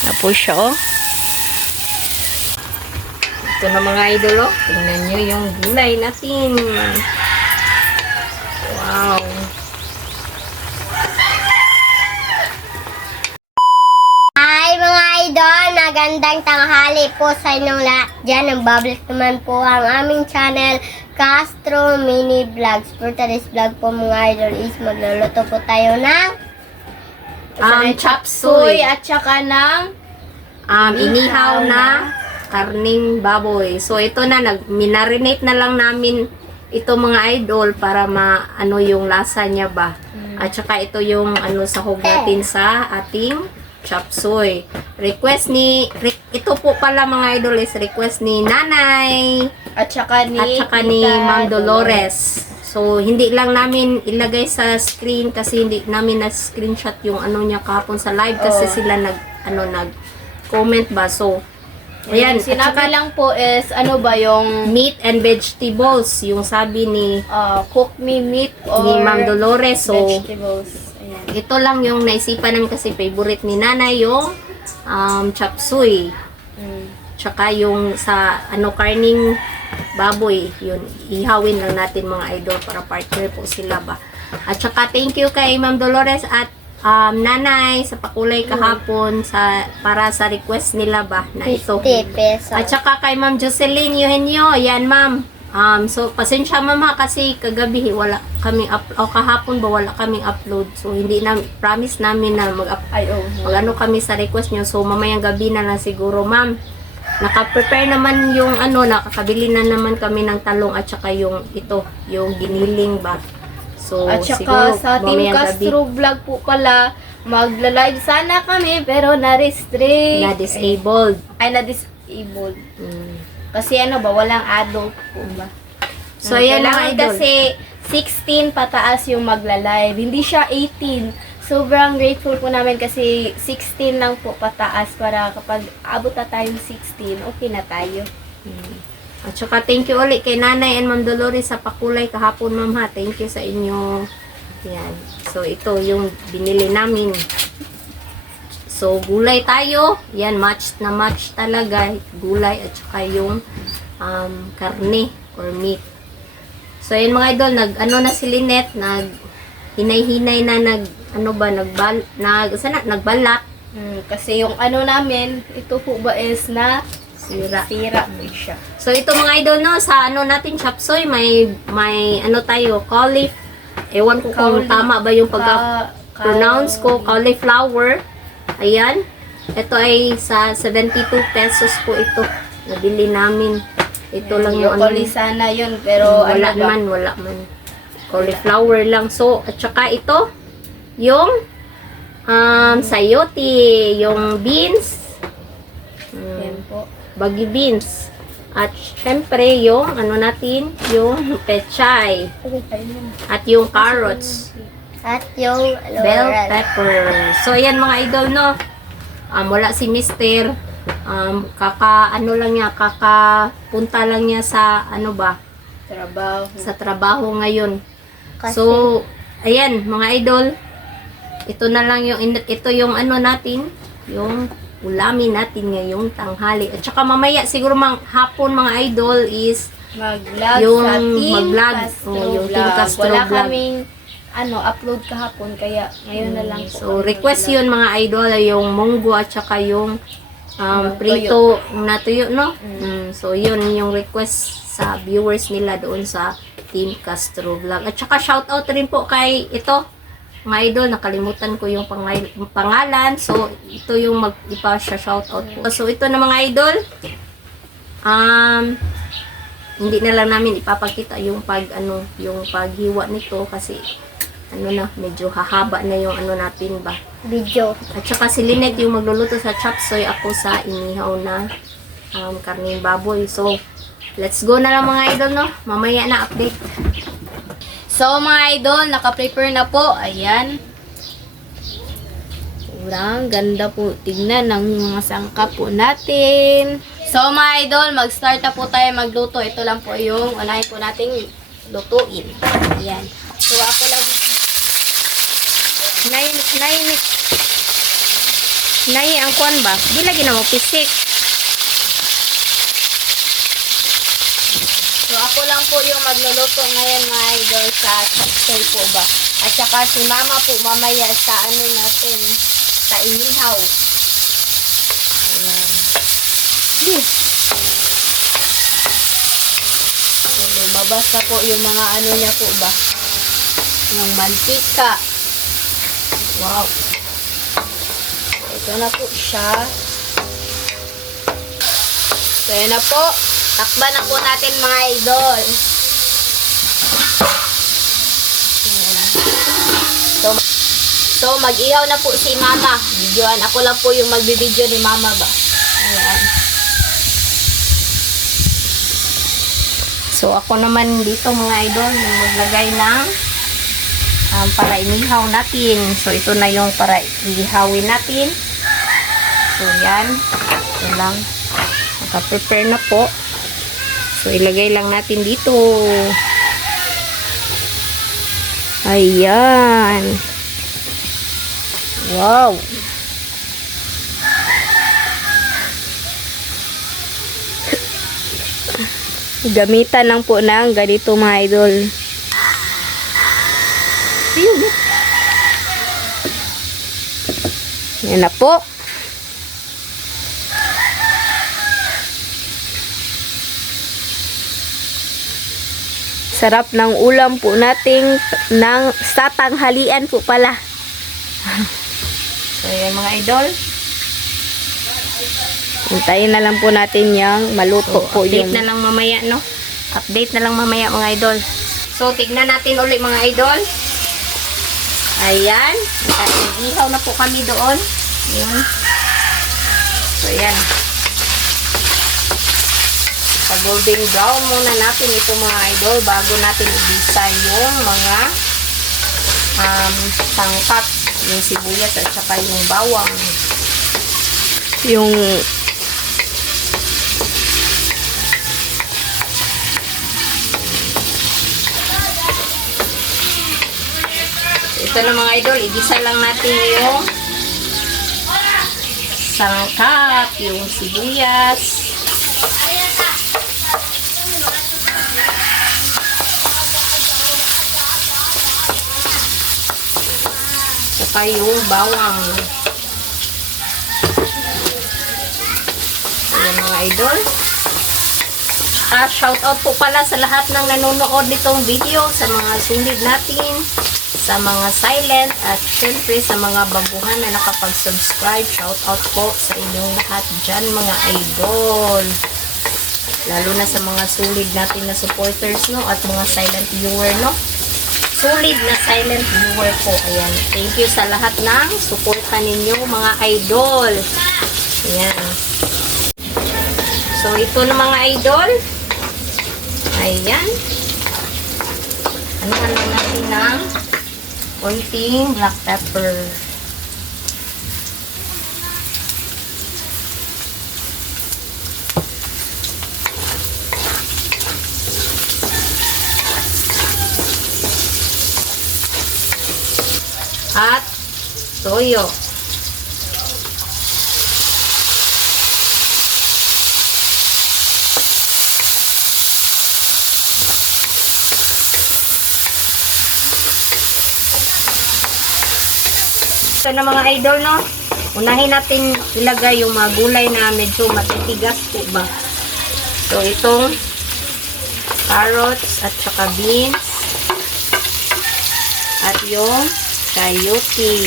Tapos siya, oh. Ito na mga idol, oh. Tingnan nyo yung gulay natin. Wow. Hi mga idol! Magandang tanghali po sa inyong lahat dyan. Nagbabalik naman po ang aming channel, Castro Mini Vlogs. For today's vlog po mga idol is magluluto po tayo ng Chop suey at saka ng inihaw na karning baboy. So ito na, minarinate na lang namin ito mga idol para maano yung lasa niya ba. At saka ito yung sahog natin sa ating chop suey. Ito po pala mga idol is request ni Nanay at saka ni Ma'am Dolores. So hindi lang namin ilagay sa screen kasi hindi namin na-screenshot yung niya kahapon sa live kasi sila nag-comment ba. So ayan, sinabi lang po is yung meat and vegetables, yung sabi ni cook me meat or ni Ma'am Dolores. So vegetables. Ayan. ito lang yung naisipan namin kasi favorite ni Nanay yung chop suey. Tsaka yung sa karning baboy, yun ihawin lang natin mga idol para partner po sila ba. At saka thank you kay Ma'am Dolores at Nanay sa pakulay kahapon para sa request nila ba na ito. 50 pesos. At saka kay Ma'am Jocelyn Eugenio, yan ma'am. So pasensya ma'am kasi kagabi wala kami kahapon ba wala kaming upload. So hindi na promise namin na mag-ano kami sa request nyo. So mamayang gabi na lang siguro ma'am. Naka-prepare naman yung nakakabili na naman kami ng talong at saka yung giniling ba. So At saka siguro sa Team mamayang Castro Vlog po pala, magla-live sana kami pero na-restrict. na-disabled. Na-disabled. Kasi walang adult po ba? So ayan mga Kailangan idol. kasi 16 pataas yung magla-live. Hindi siya 18. Sobrang grateful po namin kasi 16 lang po pataas para kapag abot na tayong 16, okay na tayo. At saka thank you ulit kay Nanay and Ma'am Dolores sa pakulay kahapon ma'am ha. Thank you sa inyo. Yan. So ito yung binili namin. So gulay tayo. Yan, match na match talaga. Gulay at saka yung karne or meat. So yan mga idol, na si Lynette, hinay-hinay na nagbalat. Kasi yung namin, ito po ba is na Sira. po siya. So ito mga idol sa natin chop suey may tayo ewan ko kung tama ba yung pag-pronounce ko, cauliflower. Ayan. Ito ay sa 72 pesos po ito. Nabili namin. Ito lang yung sana yun, pero wala man. Cauliflower lang. So at saka ito yung sayote, yung beans. Yan po. Baggy beans. At syempre yung natin, yung pechay. At yung carrots. At yung Bell pepper. So ayan mga idol wala si Mister. Kakapunta lang niya sa Trabaho. sa trabaho ngayon. Kasi, So ayan mga idol. Ito na lang ito yung natin, yung ulamin natin ngayong tanghali. At saka mamaya siguro hapon mga idol is Mag-vlog yung sa Team mag-vlog. Castro Yung Team Vlog. Castro Wala Vlog. kaming upload kahapon, kaya ngayon na lang po. So kami request mag-vlog. yun mga idol, yung munggo at saka yung prito na tuyo so yun yung request sa viewers nila doon sa Team Castro Vlog. At saka shoutout rin po kay ito mga idol, nakalimutan ko yung pangalan. So ito yung ipa-shoutout po. So ito na mga idol, hindi na lang namin ipapakita yung yung paghiwa nito kasi medyo hahaba na yung natin ba. video. At saka si Lynette yung magluluto sa chop suey, ako sa inihaw na karning baboy. So let's go na lang mga idol mamaya na update. So mga idol, naka-prepare na po. Ayan. Sobrang ganda po tignan ng mga sangkap po natin. So mga idol, mag-start na po tayo magluto. Ito lang po yung unahin po nating lutuin. Ayan. So ako lang. Nainit. Lahi ang kuan ba? Di lagi na mo pisik. So, ako lang po yung magluluto ngayon mga idol sa chapsay po ba. At saka si mama po mamaya sa ano natin, sa inihaw. Ayan. So, lumabas na po yung mga ano niya po ba. Yung mantika. Wow. Ito na po siya. So, yan na po. Takban na po natin mga idol. So mag-ihaw na po si mama. Videoan. Ako lang po yung magbibideo ni mama ba. Ayan. So, ako naman dito mga idol, yung maglagay ng para inihaw natin. So, ito na yung para ihawin natin. So, yan. Ito lang. Naka-prepare na po. So, ilagay lang natin dito. Ayan. Wow. Gamitan lang po ng ganito mga idol. Yan na po. Sarap ng ulam po nating sa tanghalian po pala. So, yan mga idol. Hintayin na lang po natin yung maluto po Update yung... na lang mamaya, no? Update na lang mamaya mga idol. So, tignan natin ulit mga idol. Ayan. Ihaw na po kami doon. Ayan. So, ayan. Pag-golden brown muna natin ito mga idol bago natin i-bisa yung mga sangkap, yung sibuyas at saka yung bawang. Yung... Ito na mga idol, igisa lang natin yung sangkap, yung sibuyas. Saka yung bawang. Ayan mga idol. Shout out po pala sa lahat ng nanonood nitong video, sa mga sulit natin, sa mga silent, at syempre sa mga baguhan na nakapag-subscribe. Shout out po sa inyong lahat dyan mga idol. Lalo na sa mga sulit natin na supporters, no? At mga silent viewer, no? Solid na silent viewer po. Ayan. Thank you sa lahat ng suporta ninyo mga idol. Ayan. So, ito na mga idol. Ayan. Ano lang natin ng konting black pepper. At toyo. Ito na mga idol, no? Unahin natin ilagay yung mga gulay na medyo matitigas po ba. So, itong carrots at saka beans. At yung chayote.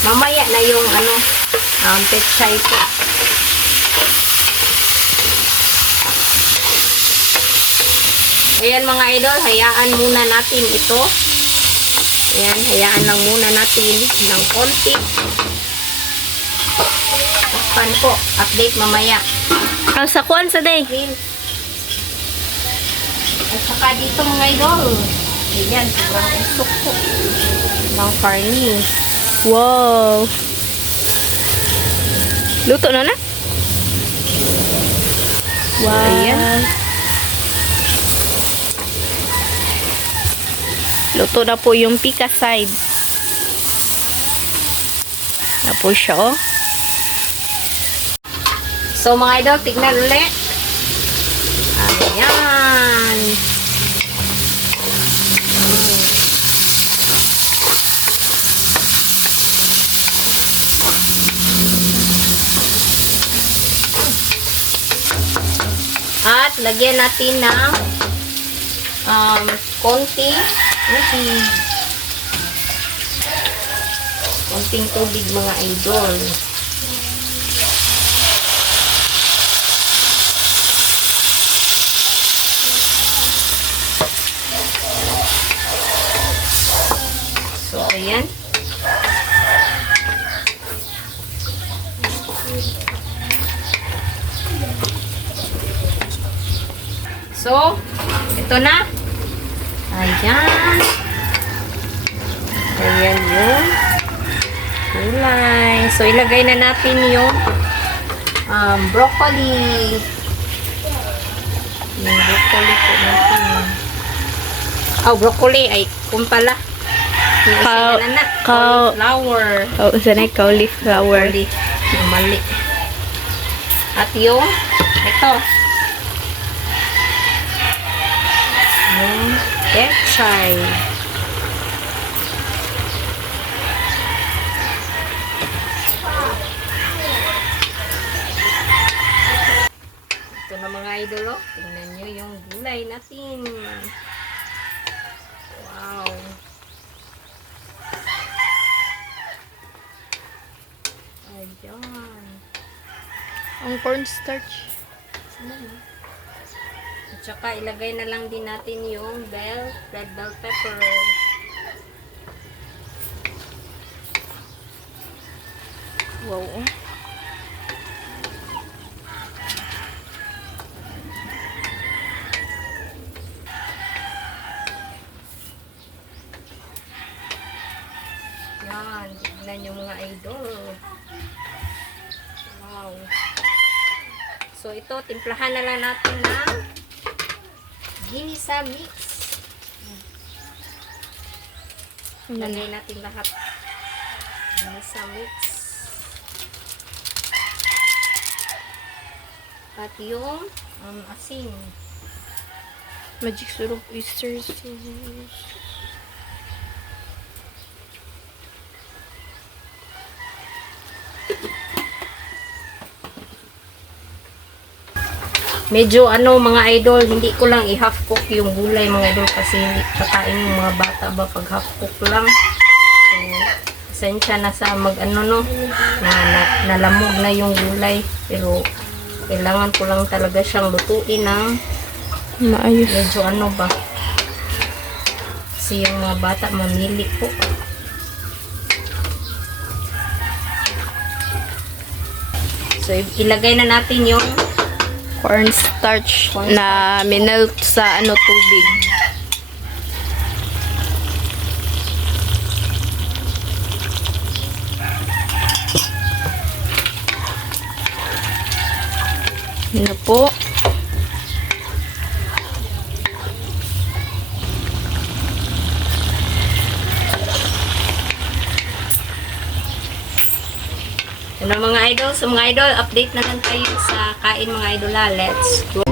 Mamaya na yung pechay po. Ayan mga idol, hayaan muna natin ito. Ayan, hayaan lang muna natin ng konti. Takpan po. Update mamaya. Ang sakuan sa day. At saka dito mga idol. Ayan, sobrang usok po. Ng karni. Wow. Luto na na? Wow. Ayan. Luto na po yung pika side. Na po siya, oh. So mga idol, tignan ulit. Ayan. At lagyan natin ng konting tubig mga idol. So, ayan. So, ito na. Ayan. Ayan yung gulay. So, ilagay na natin yung broccoli. Yung broccoli po natin. Oh, broccoli. Ay, kung pala. Cauliflower. Oh, sanay cauliflower. Mali. At yung ito. Yung pechay. Ito na mga idol, oh. Tingnan nyo yung gulay natin. Wow. Ayan. Ang cornstarch. At saka ilagay na lang din natin yung red bell pepper. Wow. Yan, tignan yung mga idol. Wow. So ito, timplahan na lang natin ng ginisa mix. Lagay natin lahat. Ginisa mix. At yung asin. Magic syrup, oyster sauce. Medyo mga idol, hindi ko lang i-half cook yung gulay mga idol kasi hindi kakain yung mga bata ba pag half cook lang. So, esensya na sa nalamog na yung gulay. Pero, kailangan ko lang talaga siyang lutuin ng Maayos. medyo ba. Kasi yung mga bata mamili po. So, ilagay na natin yung Cornstarch na minelt sa tubig. Ano po? Ano mga idol? So mga idol, update na lang tayo sa kain mga idol ha. Let's go!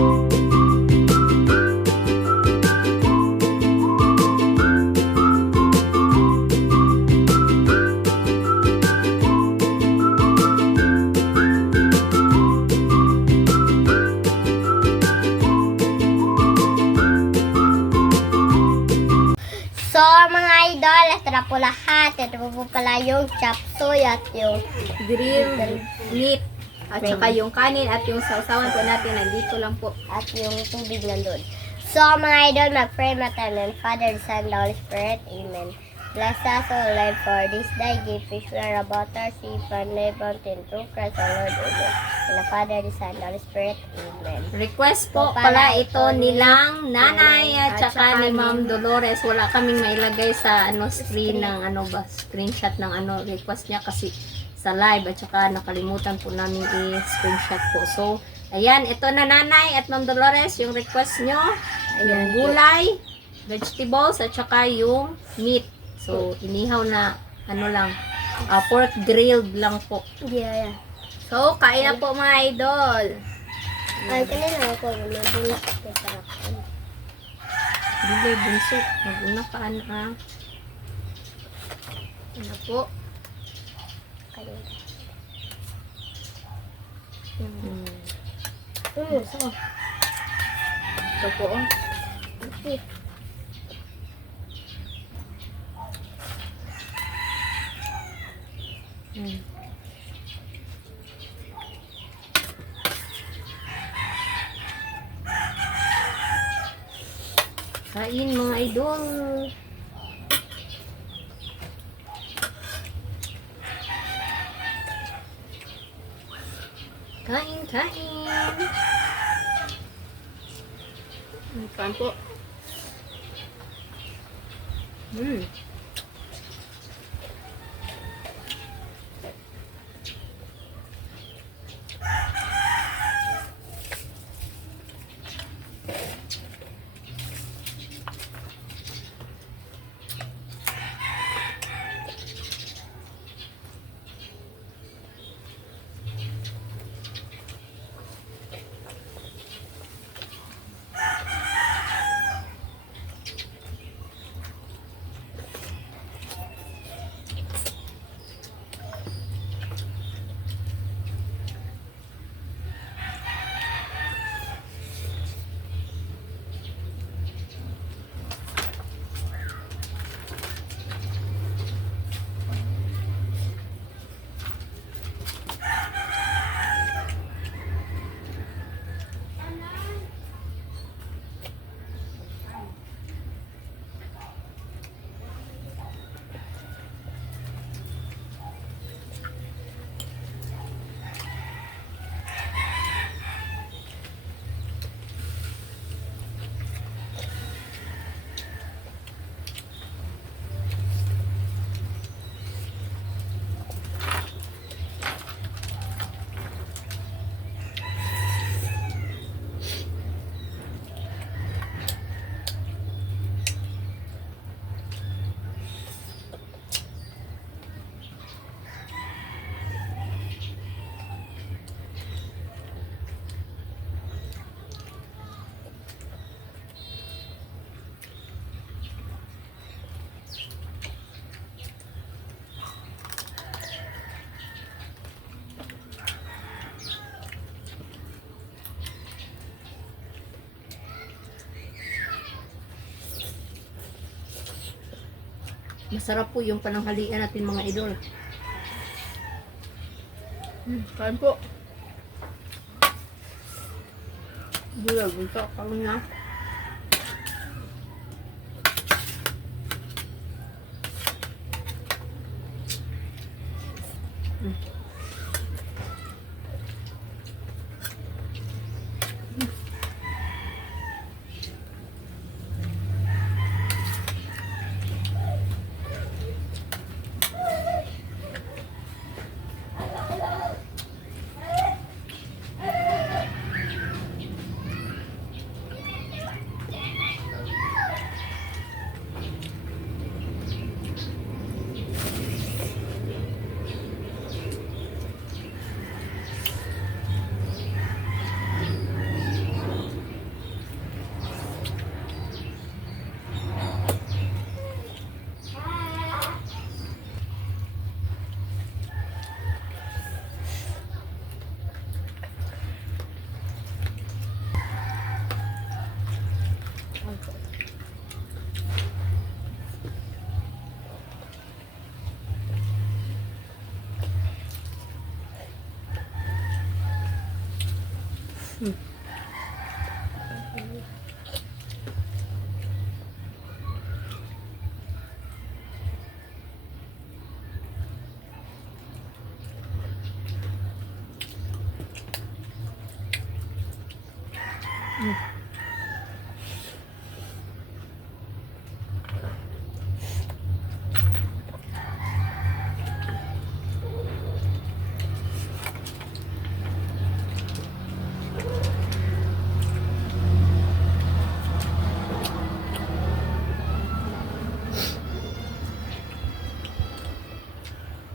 So, mga idol, ito na po lahat. Ito po pala yung chop suey at yung Grilled meat. At saka yung kanin at yung sausawan po natin nandito lang po. at yung tubig nandun. So, mga idol, mag-pray tayo ng Father, Son, and Holy Spirit. Amen. Bless us, O Lord, for this day. Give fish where about our sea, from mountain through Christ, our Lord. Amen. And the Father, the Son, and the Holy Spirit. Amen. Request po pala ito nilang nanay at saka ni Ma'am Dolores. Wala kaming mailagay sa screen ng screenshot ng request niya kasi sa live at saka nakalimutan po namin i-screenshot po. So, ayan, ito na nanay at Ma'am Dolores, yung request nyo, yung gulay, vegetables at saka yung meat. So, inihaw na pork grilled lang po. Yeah. So, kain na po mga idol. Ay, kanina ako. Nabulis ko para ako. Dili, bunso. Mag-una ka na. Ano po? Kanina. So, Ito po. Oh. Okay. kain mga idol. Kain, kain. Kain po. Masarap po yung pananghalian natin mga idol. Kain po. Bulag, bunso. Kain na.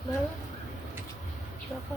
Mama. Ako.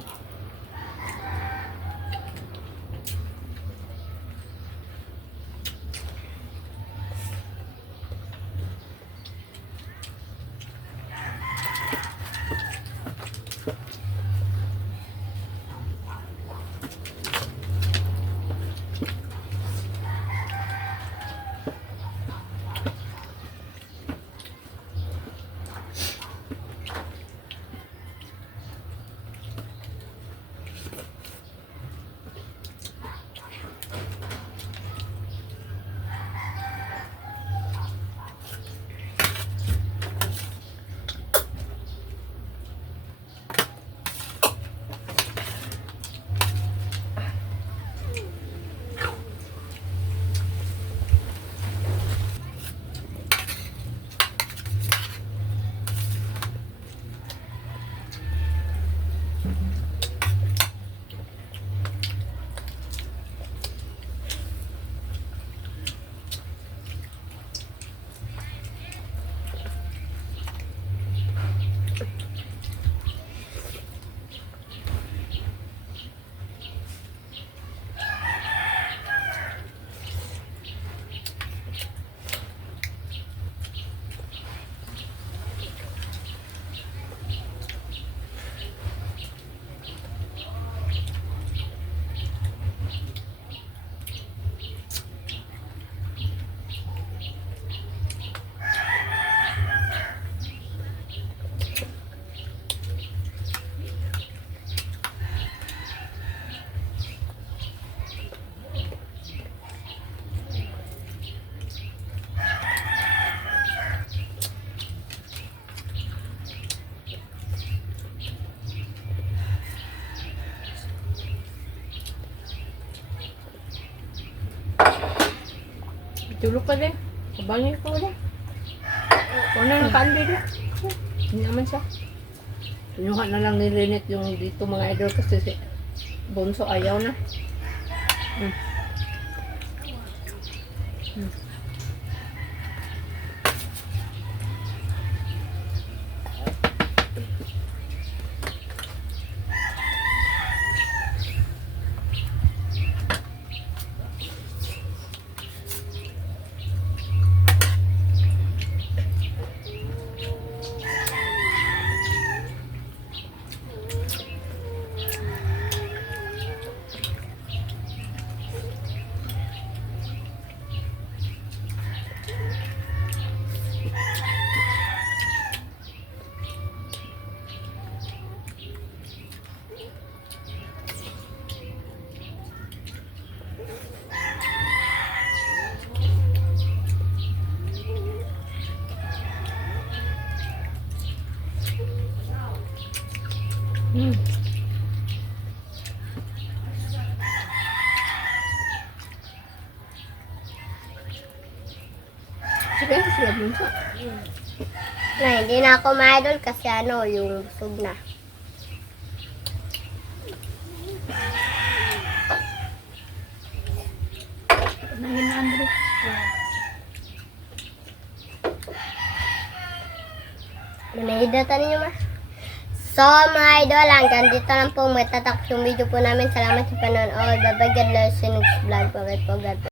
Tulog ka din. Kabangin ko din. Kung ano nakaandi din. Hindi naman siya. Pinuha na lang ni Lynette yung dito mga idol kasi si Bonso ayaw na. Sige, sila Bonso. Na, hindi na ako ma-idol kasi ano, yung busog na. Nangin na Andre. Manahidatan ninyo ma. So, mga idol, hanggang dito lang po matatapos yung video po namin. Salamat sa panonood. Bye-bye, God bless you next vlog. Bye-bye po, God bless.